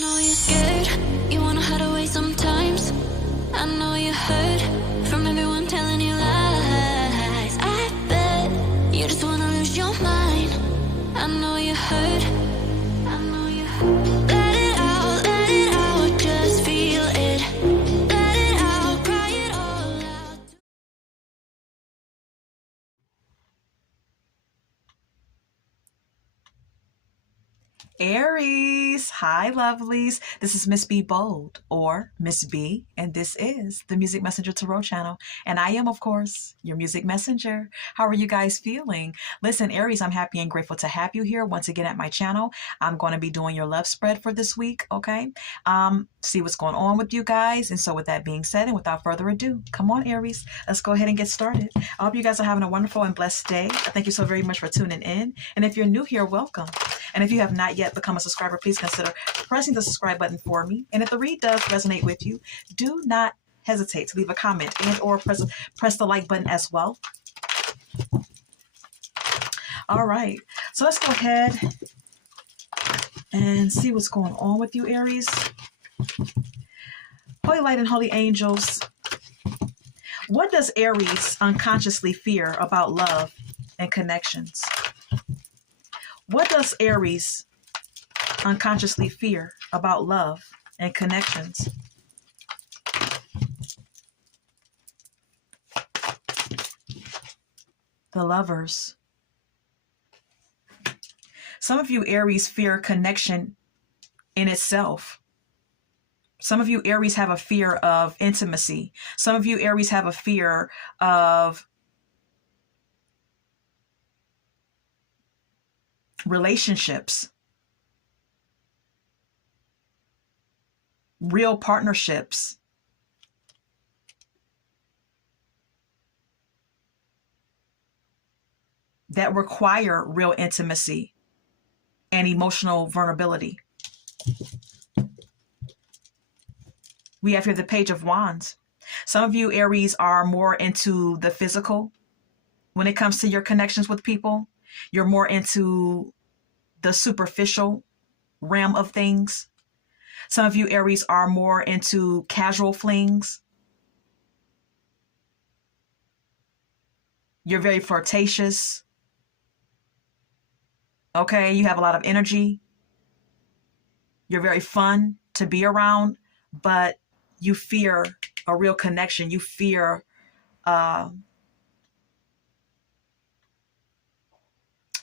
know you're scared, you wanna hide away sometimes. I know you hurt from everyone telling you lies. I bet you just wanna lose your mind. I know you hurt, I know you hurt. Let it out, just feel it. Let it out, cry it all out. Aries, hi lovelies. This is Miss B Bold or Miss B, and this is the Music Messenger Tarot channel. And I am, of course, your music messenger. How are you guys feeling? Listen, Aries, I'm happy and grateful to have you here once again at my channel. I'm going to be doing your love spread for this week, okay? See what's going on with you guys. And so with that being said, and without further ado, come on, Aries, let's go ahead and get started. I hope you guys are having a wonderful and blessed day. Thank you so very much for tuning in. And if you're new here, welcome. And if you have not yet become a subscriber, please consider pressing the subscribe button for me. And if the read does resonate with you, do not hesitate to leave a comment and or press the like button as well. All right, so let's go ahead and see what's going on with you, Aries. Holy light and holy angels, what does Aries unconsciously fear about love and connections? What does Aries unconsciously fear about love and connections? The Lovers. Some of you Aries fear connection in itself. Some of you Aries have a fear of intimacy. Some of you Aries have a fear of relationships, real partnerships. That require real intimacy and emotional vulnerability. We have here the Page of Wands. Some of you Aries are more into the physical when it comes to your connections with people. You're more into the superficial realm of things. Some of you Aries are more into casual flings. You're very flirtatious. Okay, you have a lot of energy. You're very fun to be around, but you fear a real connection. You fear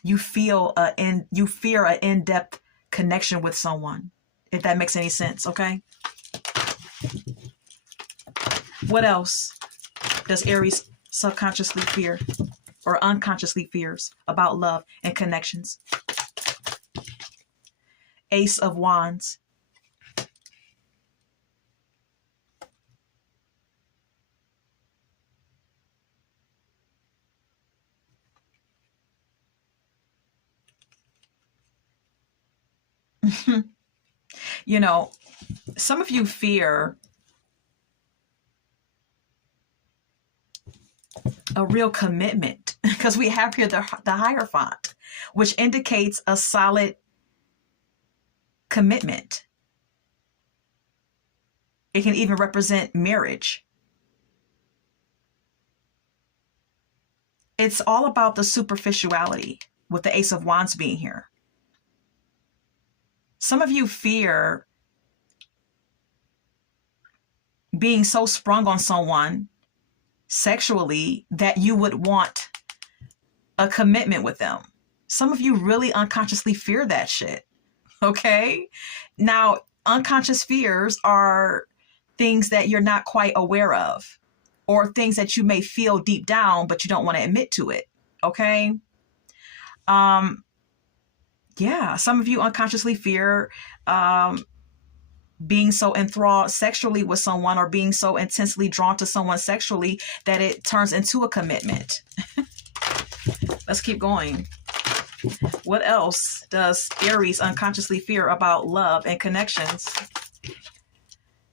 you fear an in-depth connection with someone, if that makes any sense, okay? What else does Aries subconsciously fear or unconsciously fears about love and connections? Ace of Wands. You know, some of you fear a real commitment because we have here the Hierophant, which indicates a solid commitment. It can even represent marriage. It's all about the superficiality with the Ace of Wands being here. Some of you fear being so sprung on someone sexually that you would want a commitment with them. Some of you really unconsciously fear that shit. Okay? Now, unconscious fears are things that you're not quite aware of, or things that you may feel deep down, but you don't want to admit to it. Okay? Yeah, some of you unconsciously fear being so enthralled sexually with someone, or being so intensely drawn to someone sexually that it turns into a commitment. Let's keep going. What else does Aries unconsciously fear about love and connections?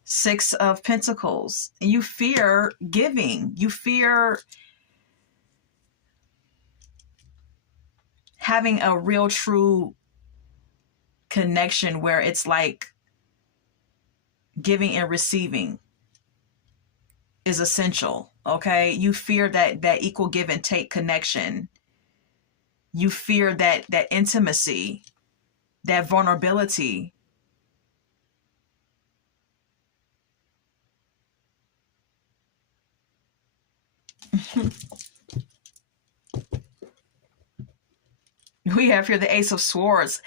Six of Pentacles. You fear giving. You fear having a real true connection where it's like giving and receiving is essential. Okay. You fear that equal give and take connection. You fear that intimacy, that vulnerability. We have here the Ace of Swords.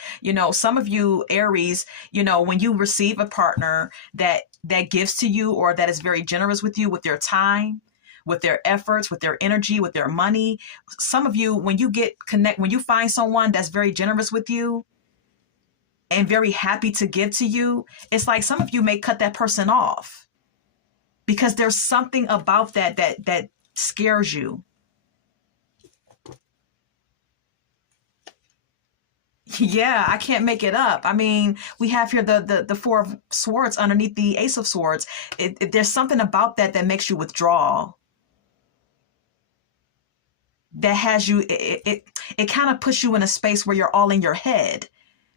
Some of you Aries, when you receive a partner that gives to you, or that is very generous with you, with their time, with their efforts, with their energy, with their money. Some of you, when you find someone that's very generous with you and very happy to give to you, it's like some of you may cut that person off because there's something about that scares you. Yeah, I can't make it up. I mean, we have here the Four of Swords underneath the Ace of Swords. There's something about that makes you withdraw. That has you. It kind of puts you in a space where you're all in your head,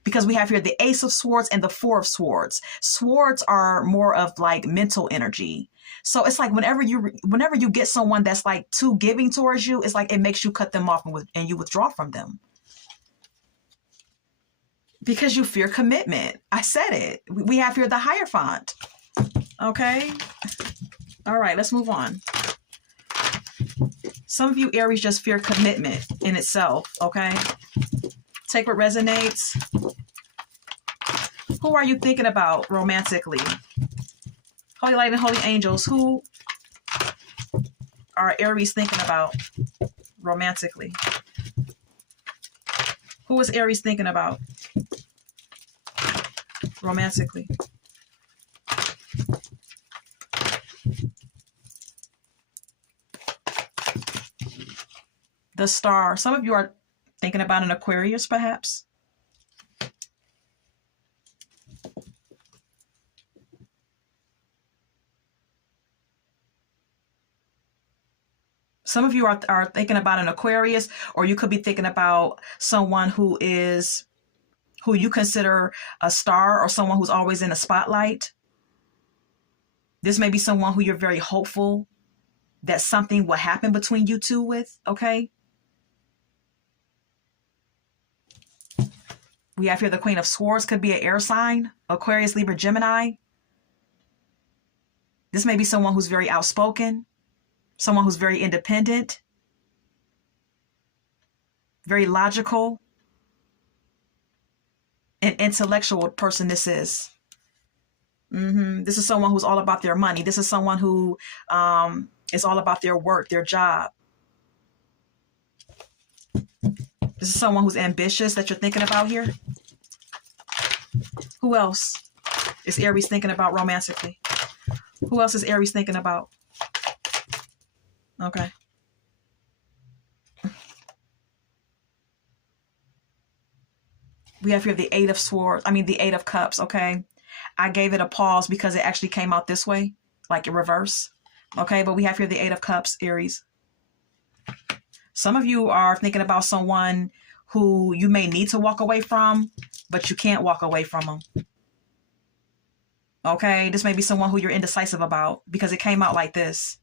because we have here the Ace of Swords and the Four of Swords. Swords are more of like mental energy. So it's like whenever you get someone that's like too giving towards you, it's like it makes you cut them off and you withdraw from them. Because you fear commitment. I said it. We have here the Hierophant. Okay. All right, let's move on. Some of you Aries just fear commitment in itself. Okay. Take what resonates. Who are you thinking about romantically? Holy Light and Holy Angels, who are Aries thinking about romantically? Who is Aries thinking about romantically? The Star. Some of you are thinking about an Aquarius, perhaps. Some of you are thinking about an Aquarius, or you could be thinking about someone who you consider a star, or someone who's always in the spotlight. This may be someone who you're very hopeful that something will happen between you two with, okay? We have here the Queen of Swords, could be an air sign, Aquarius, Libra, Gemini. This may be someone who's very outspoken, someone who's very independent, very logical, an intellectual person this is. This is someone who's all about their money. This is someone who is all about their work, their job. This is someone who's ambitious that you're thinking about here. Who else is Aries thinking about romantically? Who else is Aries thinking about? Okay. We have here the Eight of Swords. The Eight of Cups. Okay. I gave it a pause because it actually came out this way, like in reverse. Okay. But we have here the Eight of Cups, Aries. Some of you are thinking about someone who you may need to walk away from, but you can't walk away from them. Okay. This may be someone who you're indecisive about because it came out like this.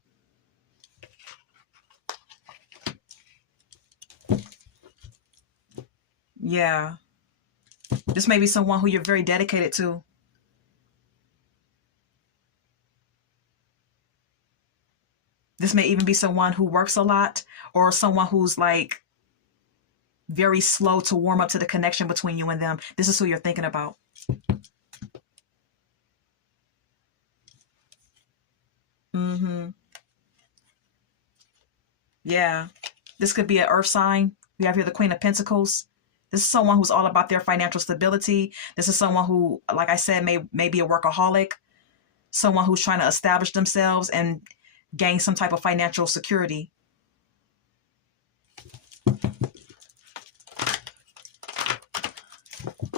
Yeah. This may be someone who you're very dedicated to. This may even be someone who works a lot, or someone who's like very slow to warm up to the connection between you and them. This is who you're thinking about. Yeah. This could be an earth sign. We have here the Queen of Pentacles. This is someone who's all about their financial stability. This is someone who, like I said, may be a workaholic. Someone who's trying to establish themselves and gain some type of financial security.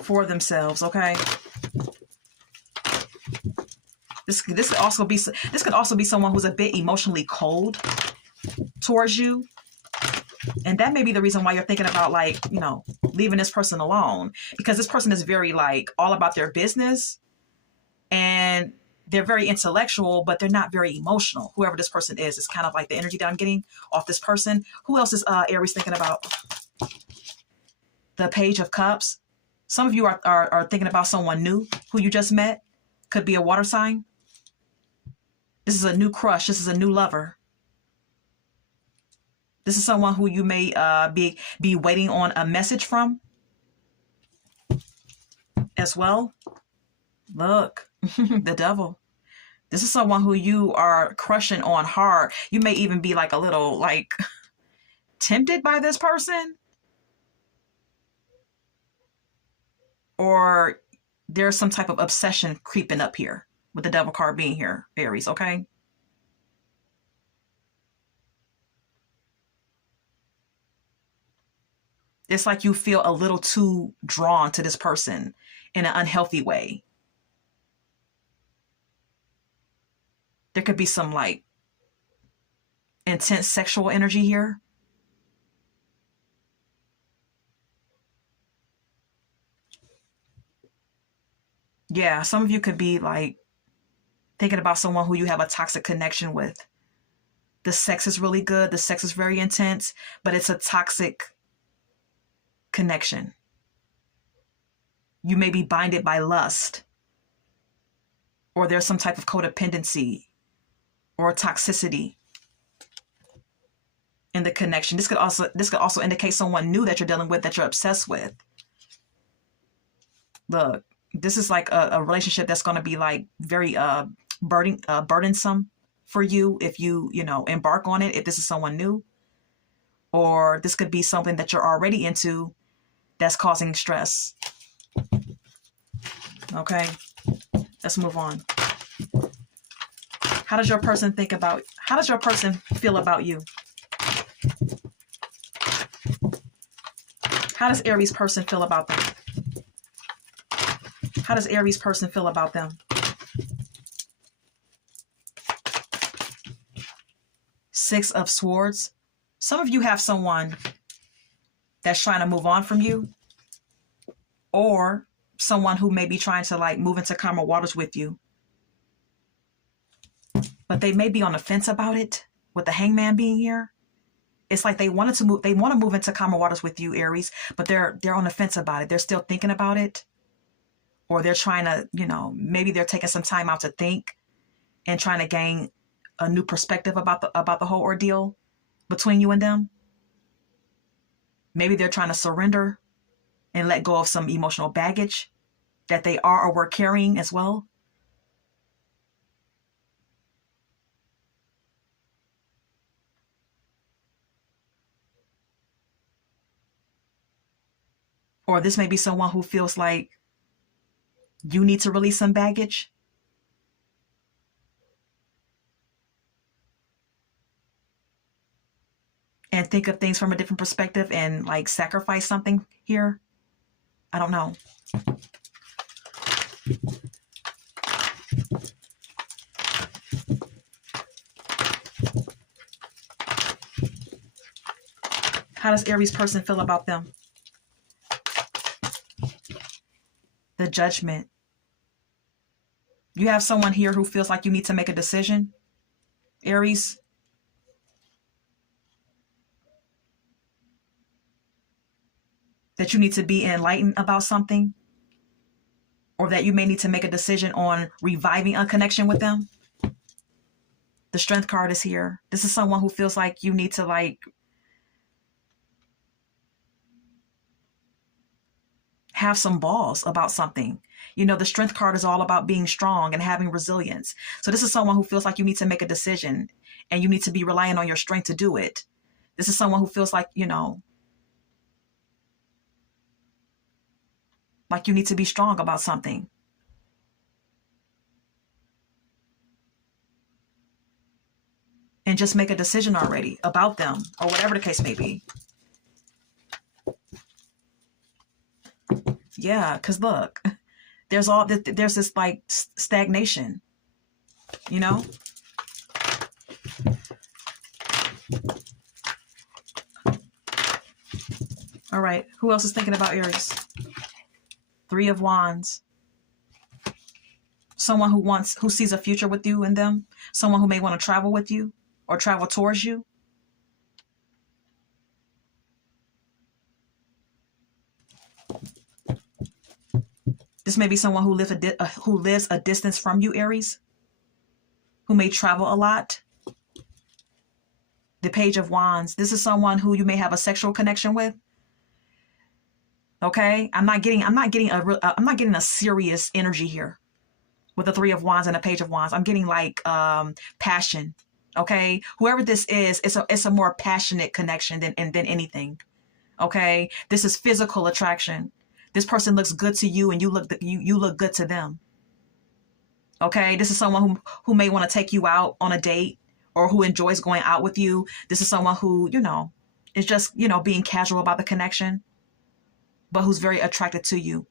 For themselves, okay? This could also be someone who's a bit emotionally cold towards you. And that may be the reason why you're thinking about, like, leaving this person alone, because this person is very like all about their business, and they're very intellectual, but they're not very emotional. Whoever this person is kind of like the energy that I'm getting off this person. Who else is Aries thinking about? The Page of Cups. Some of you are thinking about someone new who you just met. Could be a water sign. This is a new crush. This is a new lover. This is someone who you may be waiting on a message from as well. Look, the devil. This is someone who you are crushing on hard. You may even be like a little like tempted by this person. Or there's some type of obsession creeping up here with the devil card being here, Aries, okay? It's like you feel a little too drawn to this person in an unhealthy way. There could be some like intense sexual energy here. Yeah, some of you could be like thinking about someone who you have a toxic connection with. The sex is really good. The sex is very intense, but it's a toxic connection. You may be binded by lust, or there's some type of codependency or toxicity in the connection. This could also indicate someone new that you're dealing with, that you're obsessed with. Look, this is like a relationship that's going to be like very burdensome for you if you embark on it, if this is someone new. Or this could be something that you're already into that's causing stress. Okay, let's move on. How does your person feel about you? How does Aries person feel about them? How does Aries person feel about them? Six of Swords. Some of you have someone that's trying to move on from you, or someone who may be trying to like move into calmer waters with you, but they may be on the fence about it. With the Hangman being here, it's like they want to move into calmer waters with you, Aries, but they're on the fence about it. They're still thinking about it, or they're trying to, maybe they're taking some time out to think and trying to gain a new perspective about the whole ordeal between you and them. Maybe they're trying to surrender and let go of some emotional baggage that they are or were carrying as well. Or this may be someone who feels like you need to release some baggage. And think of things from a different perspective and like sacrifice something here. I don't know. How does Aries person feel about them? The Judgment. You have someone here who feels like you need to make a decision, Aries. That you need to be enlightened about something, or that you may need to make a decision on reviving a connection with them. The Strength card is here. This is someone who feels like you need to like have some balls about something. The Strength card is all about being strong and having resilience. So this is someone who feels like you need to make a decision and you need to be relying on your strength to do it. This is someone who feels like, like you need to be strong about something. And just make a decision already about them, or whatever the case may be. Yeah, because look, there's this like stagnation, All right, who else is thinking about Aries? Three of Wands. Someone who sees a future with you and them. Someone who may want to travel with you or travel towards you. This may be someone who lives a distance from you, Aries, who may travel a lot. The Page of Wands. This is someone who you may have a sexual connection with. Okay, I'm not getting a serious energy here with the Three of Wands and the Page of Wands. I'm getting like passion. Okay, whoever this is, it's a more passionate connection than anything. Okay, this is physical attraction. This person looks good to you, and you look good to them. Okay, this is someone who may want to take you out on a date, or who enjoys going out with you. This is someone who, is just, being casual about the connection, but who's very attracted to you.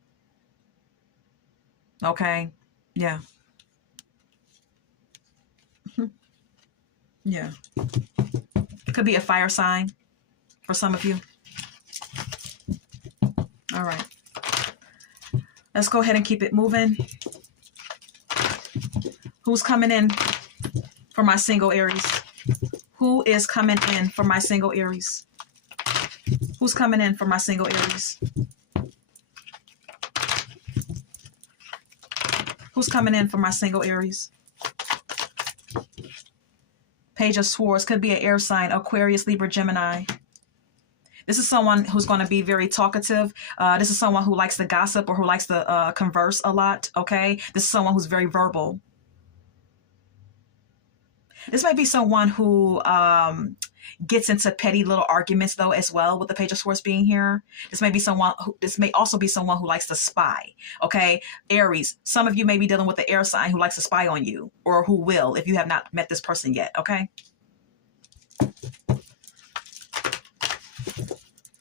Okay, yeah. Yeah. It could be a fire sign for some of you. All right. Let's go ahead and keep it moving. Who's coming in for my single Aries? Who is coming in for my single Aries? Who's coming in for my single Aries? Who's coming in for my single Aries? Page of Swords. Could be an air sign, Aquarius, Libra, Gemini. This is someone who's going to be very talkative. This is someone who likes to gossip or who likes to converse a lot, okay? This is someone who's very verbal. This might be someone who gets into petty little arguments, though, as well, with the Page of Swords being here. This may also be someone who likes to spy, okay? Aries, some of you may be dealing with the air sign who likes to spy on you, or who will if you have not met this person yet, okay?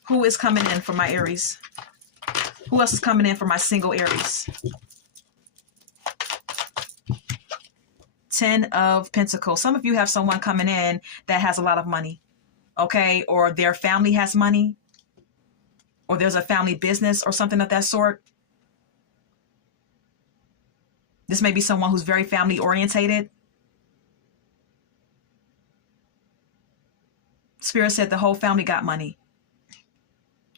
Who is coming in for my Aries? Who else is coming in for my single Aries? 10 of Pentacles. Some of you have someone coming in that has a lot of money, okay? Or their family has money, or there's a family business or something of that sort. This may be someone who's very family orientated. Spirit said the whole family got money.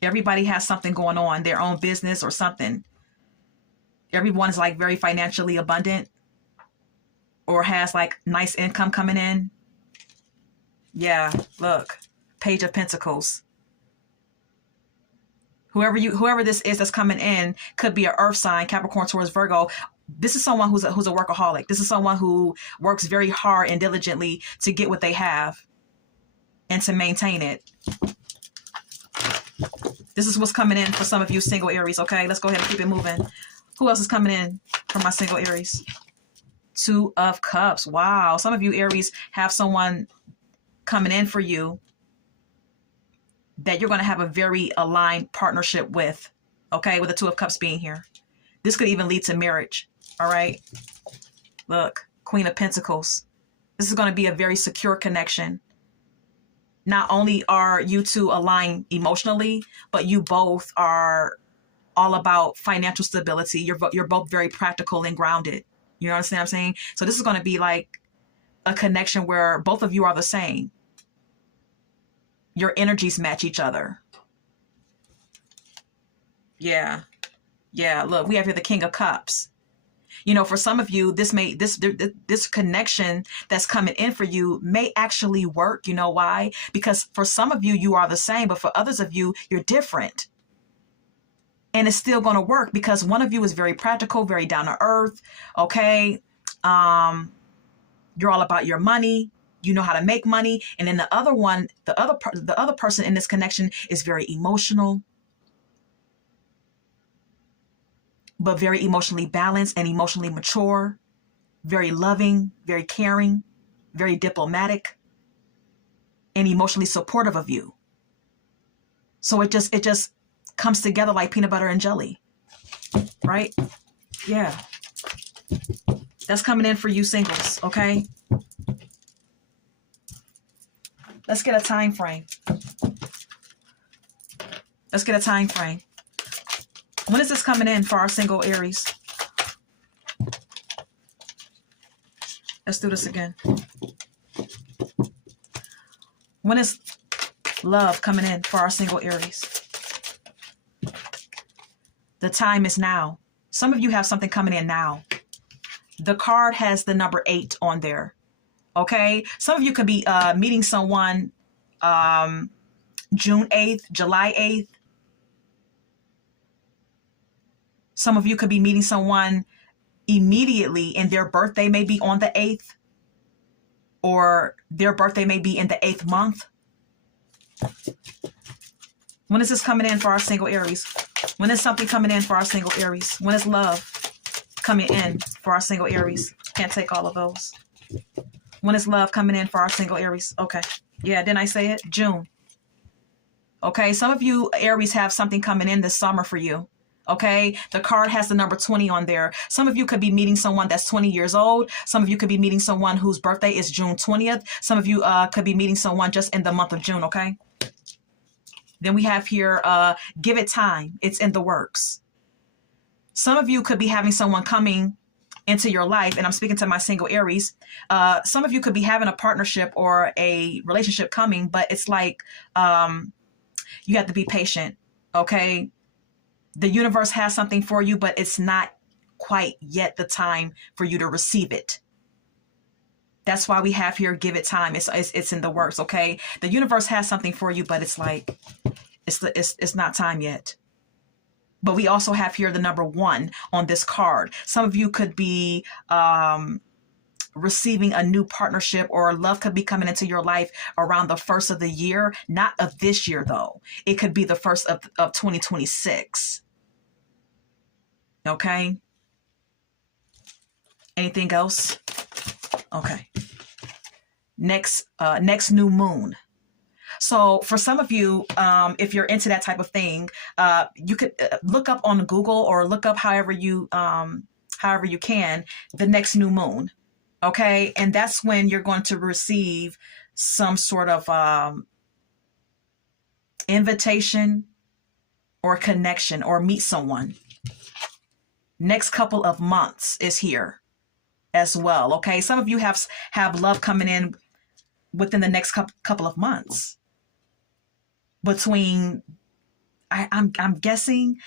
Everybody has something going on, their own business or something. Everyone is like very financially abundant or has like nice income coming in. Yeah, look, Page of Pentacles. Whoever this is that's coming in could be an earth sign, Capricorn, Taurus, Virgo. This is someone who's a workaholic. This is someone who works very hard and diligently to get what they have and to maintain it. This is what's coming in for some of you single Aries, okay? Let's go ahead and keep it moving. Who else is coming in for my single Aries? 2 of Cups. Wow. Some of you Aries have someone coming in for you that you're going to have a very aligned partnership with, okay? With the 2 of Cups being here. This could even lead to marriage, all right? Look, Queen of Pentacles. This is going to be a very secure connection. Not only are you two aligned emotionally, but you both are all about financial stability. You're both very practical and grounded. You understand what I'm saying? So this is going to be like a connection where both of you are the same. Your energies match each other. Yeah. Yeah, look, we have here the King of Cups. For some of you, this connection that's coming in for you may actually work. You know why? Because for some of you, you are the same, but for others of you, you're different. And it's still going to work because one of you is very practical, very down to earth. Okay. You're all about your money. You know how to make money. And then the other person in this connection is very emotional, but very emotionally balanced and emotionally mature, very loving, very caring, very diplomatic, and emotionally supportive of you. So it just comes together like peanut butter and jelly, right? Yeah. That's coming in for you singles, okay? Let's get a time frame. Let's get a time frame. When is this coming in for our single Aries? Let's do this again. When is love coming in for our single Aries? The time is now. Some of you have something coming in now. The card has the number 8 on there. Okay? Some of you could be meeting someone June 8th, July 8th. Some of you could be meeting someone immediately and their birthday may be on the 8th, or their birthday may be in the 8th month. When is this coming in for our single Aries? When is something coming in for our single Aries? When is love coming in for our single Aries? Can't take all of those. When is love coming in for our single Aries? Okay. Yeah, didn't I say it? June. Okay, some of you Aries have something coming in this summer for you. Okay, the card has the number 20 on there. Some of you could be meeting someone that's 20 years old. Some of you could be meeting someone whose birthday is June 20th. Some of you could be meeting someone just in the month of June, okay? Then we have here, give it time. It's in the works. Some of you could be having someone coming into your life, and I'm speaking to my single Aries. Some of you could be having a partnership or a relationship coming, but it's like you have to be patient, okay? The universe has something for you, but it's not quite yet the time for you to receive it. That's why we have here, give it time. It's in the works, okay? The universe has something for you, but it's like, it's not time yet. But we also have here the number 1 on this card. Some of you could be receiving a new partnership, or love could be coming into your life around the 1st of the year. Not of this year, though. It could be the 1st of 2026. Okay? Anything else? Okay. Next new moon. So for some of you, if you're into that type of thing, you could look up on Google or look up however you can, the next new moon. Okay. And that's when you're going to receive some sort of invitation or connection or meet someone. Next couple of months is here as well. Okay. Some of you have love coming in within the next couple of months. Between, I'm guessing,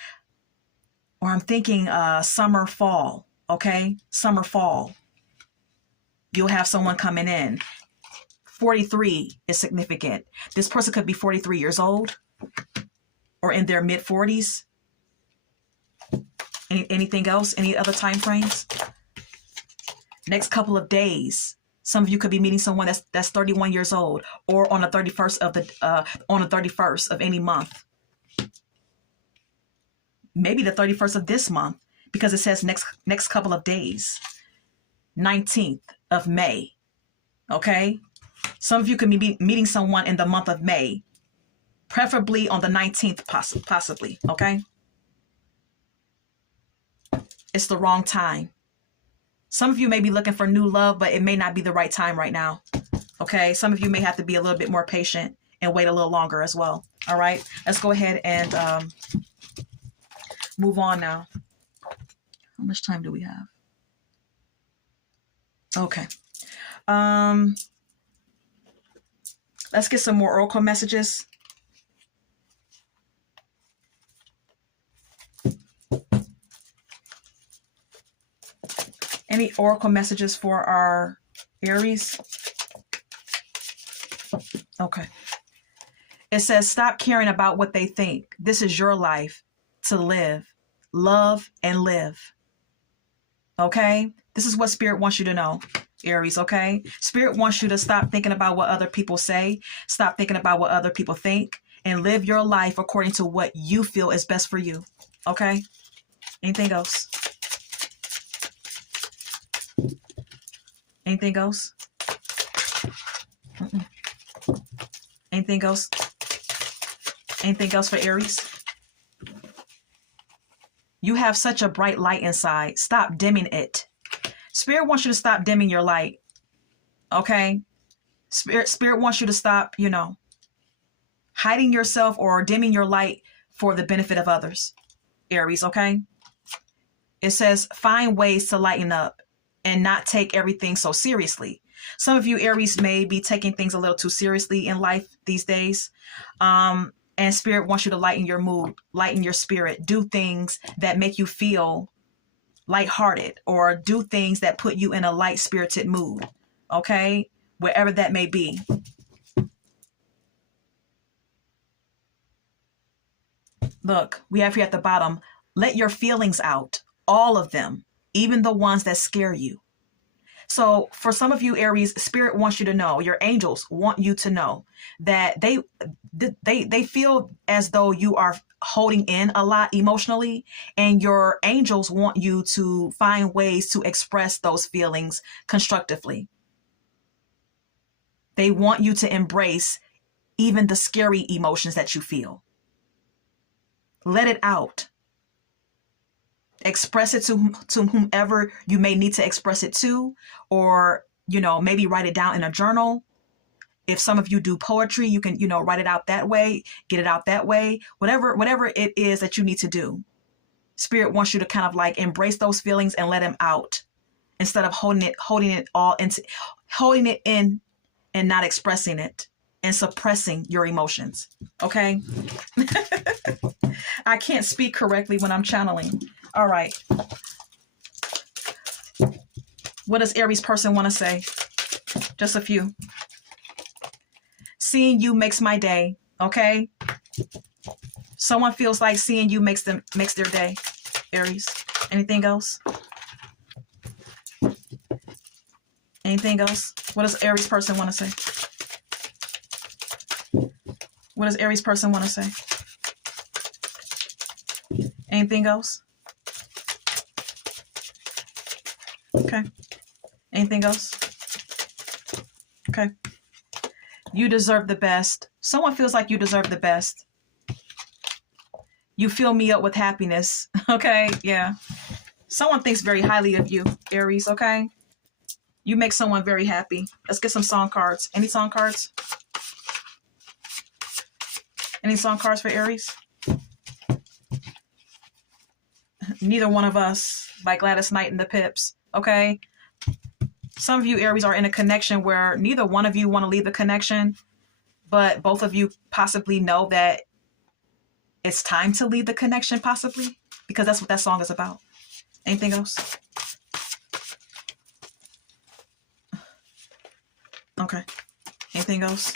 or I'm thinking summer, fall. Okay. Summer, fall. You'll have someone coming in. 43 is significant. This person could be 43 years old or in their mid 40s. Anything else? Any other time frames? Next couple of days. Some of you could be meeting someone that's 31 years old, or on the 31st of any month. Maybe the 31st of this month, because it says next couple of days. 19th of May. Okay? Some of you could be meeting someone in the month of May, preferably on the 19th, possibly. Okay? It's the wrong time. Some of you may be looking for new love, but it may not be the right time right now. Okay? Some of you may have to be a little bit more patient and wait a little longer as well. All right? Let's go ahead and move on now. How much time do we have? Okay. Let's get some more oracle messages. Any oracle messages for our Aries? Okay. It says, stop caring about what they think. This is your life to live, love, and live. Okay? This is what Spirit wants you to know, Aries, okay? Spirit wants you to stop thinking about what other people say, stop thinking about what other people think, and live your life according to what you feel is best for you, okay? Anything else? Anything else? Anything else? Anything else for Aries? You have such a bright light inside. Stop dimming it. Spirit wants you to stop dimming your light. Okay? Spirit wants you to stop, hiding yourself or dimming your light for the benefit of others. Aries, okay? It says, find ways to lighten up. and not take everything so seriously. Some of you Aries may be taking things a little too seriously in life these days. And Spirit wants you to lighten your mood, lighten your spirit, do things that make you feel lighthearted, or do things that put you in a light spirited mood. Okay? Wherever that may be. Look, we have here at the bottom, let your feelings out, all of them, even the ones that scare you. So for some of you Aries, Spirit wants you to know, your angels want you to know that they feel as though you are holding in a lot emotionally, and your angels want you to find ways to express those feelings constructively. They want you to embrace even the scary emotions that you feel. Let it out. Express it to whomever you may need to express it to, or, maybe write it down in a journal. If some of you do poetry, you can, write it out that way, get it out that way, whatever it is that you need to do. Spirit wants you to kind of like embrace those feelings and let them out, instead of holding it in and not expressing it and suppressing your emotions. Okay. I can't speak correctly when I'm channeling. All right. What does Aries person want to say? Just a few. Seeing you makes my day. Okay. Someone feels like seeing you makes their day. Aries. Anything else? Anything else? What does Aries person want to say? What does Aries person want to say? Anything else? Okay. Anything else? Okay. You deserve the best. Someone feels like you deserve the best. You fill me up with happiness. Okay. Yeah. Someone thinks very highly of you, Aries. Okay. You make someone very happy. Let's get some song cards. Any song cards? Any song cards for Aries? Neither One of Us by Gladys Knight and the Pips. Okay. Some of you Aries are in a connection where neither one of you want to leave the connection, but both of you possibly know that it's time to leave the connection, possibly, because that's what that song is about. Anything else? Okay. Anything else?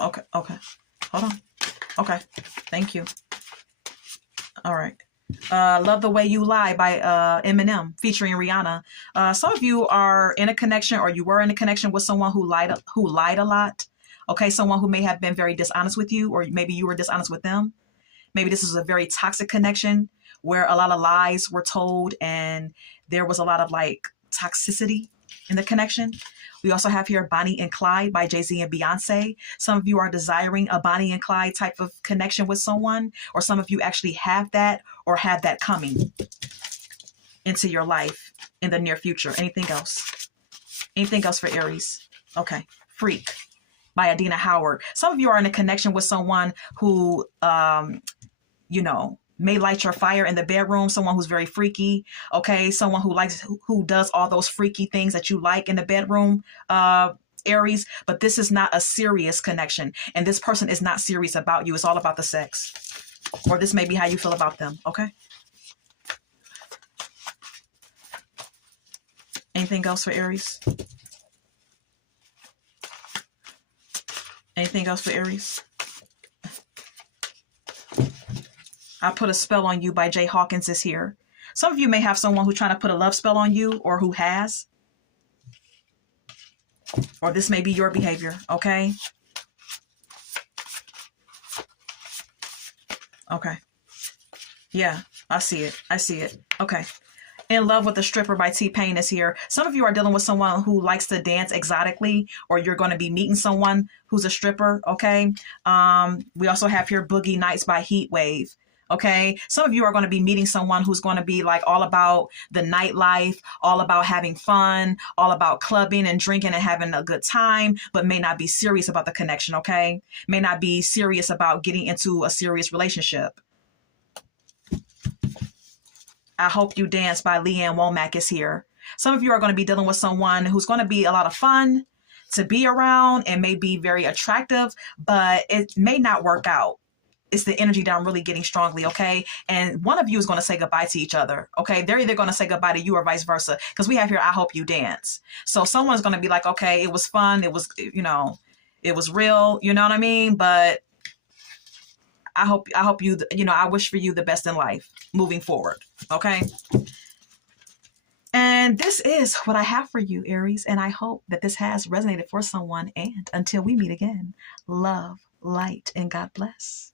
Okay. Okay. Hold on. Okay. Thank you. All right. Love the Way You Lie by Eminem featuring Rihanna. Some of you are in a connection, or you were in a connection with someone who lied a lot. Okay, someone who may have been very dishonest with you, or maybe you were dishonest with them. Maybe this is a very toxic connection where a lot of lies were told and there was a lot of like toxicity in the connection. We also have here Bonnie and Clyde by Jay-Z and Beyonce. Some of you are desiring a Bonnie and Clyde type of connection with someone, or some of you actually have that or have that coming into your life in the near future. Anything else? Anything else for Aries? Okay. Freak by Adina Howard. Some of you are in a connection with someone who, may light your fire in the bedroom, someone who's very freaky, okay? Someone who does all those freaky things that you like in the bedroom, Aries, but this is not a serious connection, and this person is not serious about you. It's all about the sex, or this may be how you feel about them, okay? Anything else for Aries? Anything else for Aries? I Put a Spell on You by Jay Hawkins is here. Some of you may have someone who's trying to put a love spell on you, or who has. Or this may be your behavior, okay? Okay. Yeah, I see it. I see it. Okay. In Love with a Stripper by T-Pain is here. Some of you are dealing with someone who likes to dance exotically, or you're going to be meeting someone who's a stripper, okay? We also have here Boogie Nights by Heatwave. Okay. Some of you are going to be meeting someone who's going to be like all about the nightlife, all about having fun, all about clubbing and drinking and having a good time, but may not be serious about the connection. Okay. May not be serious about getting into a serious relationship. I Hope You Dance by Leanne Womack is here. Some of you are going to be dealing with someone who's going to be a lot of fun to be around and may be very attractive, but it may not work out. It's the energy that I'm really getting strongly, okay? And one of you is going to say goodbye to each other, okay? They're either going to say goodbye to you or vice versa, because we have here, I hope you dance. So someone's going to be like, okay, it was fun. It was, it was real. You know what I mean? But I hope you, I wish for you the best in life moving forward, okay? And this is what I have for you, Aries. And I hope that this has resonated for someone. And until we meet again, love, light, and God bless.